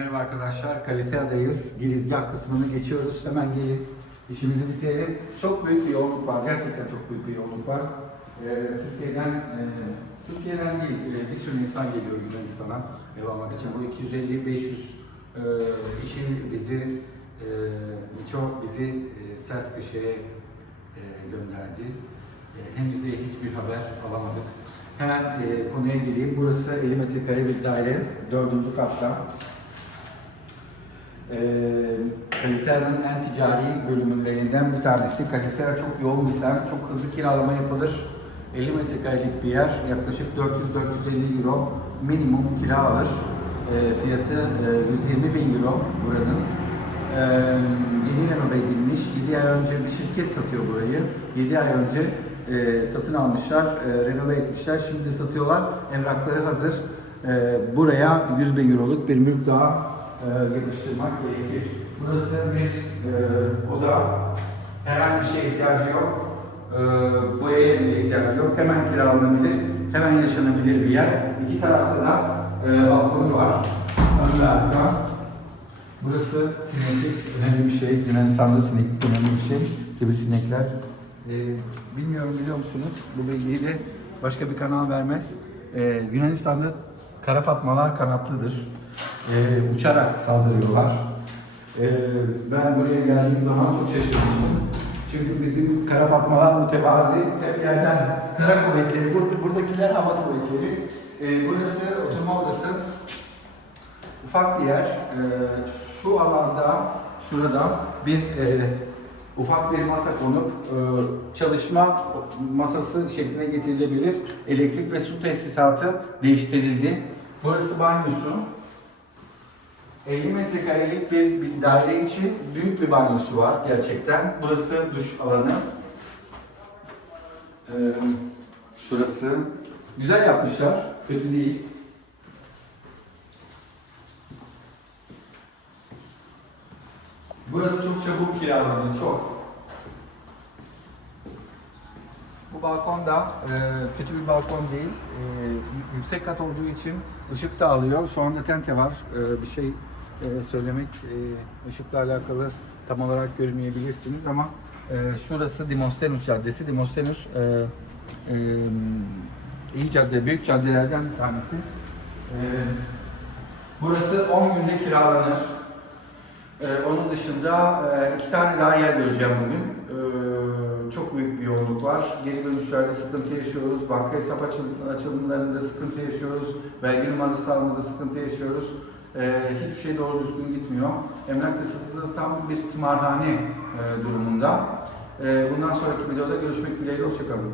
Merhaba arkadaşlar, Kalisea'dayız. Girizgah kısmını geçiyoruz. Hemen gelin işimizi bitirelim. Çok büyük bir yoğunluk var. Gerçekten çok büyük bir yoğunluk var. Ee, Türkiye'den e, Türkiye'den değil, e, bir sürü insan geliyor Yunanistan'a ev almak için. Bu 250-500 e, işin bizi e, birçok bizi e, ters köşeye e, gönderdi. E, henüz de hiçbir haber alamadık. Hemen e, konuya gireyim. Burası 50 metrekare bir daire, dördüncü katta. Ee, Kalifera'nın en ticari bölümlerinden bir tanesi. Kalifera çok yoğun bir semt, çok hızlı kiralama yapılır. 50 metrekarelik bir yer, yaklaşık 400-450 euro minimum kira alır. Ee, fiyatı e, 120 bin euro buranın. Ee, yeni renove edilmiş, 7 ay önce bir şirket satıyor burayı. 7 ay önce e, satın almışlar, e, renove etmişler, şimdi satıyorlar. Evrakları hazır. Ee, buraya 100 bin euroluk bir mülk daha e, yapıştırmak gerekir. Burası bir e, oda. Herhangi bir şeye ihtiyacı yok. E, boyaya bile ihtiyacı yok. Hemen kiralanabilir, hemen yaşanabilir bir yer. İki tarafta da e, balkonu var. Ön arka. Burası sineklik önemli bir şey. Yunanistan'da sineklik önemli bir şey. Sivrisinekler. E, bilmiyorum biliyor musunuz? Bu bilgiyi de başka bir kanal vermez. E, Yunanistan'da kara fatmalar kanatlıdır. E, uçarak saldırıyorlar. E, ben buraya geldiğim zaman çok şaşırmıştım. Çünkü bizim kara fatmalar mütevazi hep yerden kara kuvvetleri, burada, buradakiler hava kuvvetleri. E, burası oturma odası. Ufak bir yer. E, şu alanda, şurada bir e, ufak bir masa konup e, çalışma masası şekline getirilebilir. Elektrik ve su tesisatı değiştirildi. Burası banyosu. 50 metrekarelik bir, bir daire için büyük bir banyosu var gerçekten. Burası duş alanı. Ee, şurası. Güzel yapmışlar. Kötü değil. Burası çok çabuk kiralanıyor. Çok. Bu balkon da e, kötü bir balkon değil. E, yü- yüksek kat olduğu için ışık da alıyor. Şu anda tente var. E, bir şey e, söylemek e, ışıkla alakalı tam olarak görmeyebilirsiniz ama e, şurası Dimostenus Caddesi. Dimostenus e, iyi cadde, büyük caddelerden bir tanesi. Burası 10 günde kiralanır. Ee, onun dışında iki tane daha yer göreceğim bugün. Ee, çok büyük bir yoğunluk var. Geri dönüşlerde sıkıntı yaşıyoruz. Banka hesap açıl- açılımlarında sıkıntı yaşıyoruz. Vergi numarası almada sıkıntı yaşıyoruz. Ee, hiçbir şey doğru düzgün gitmiyor. Emlak piyasası da tam bir tımarhane e, durumunda. Ee, bundan sonraki videoda görüşmek dileğiyle. Hoşçakalın.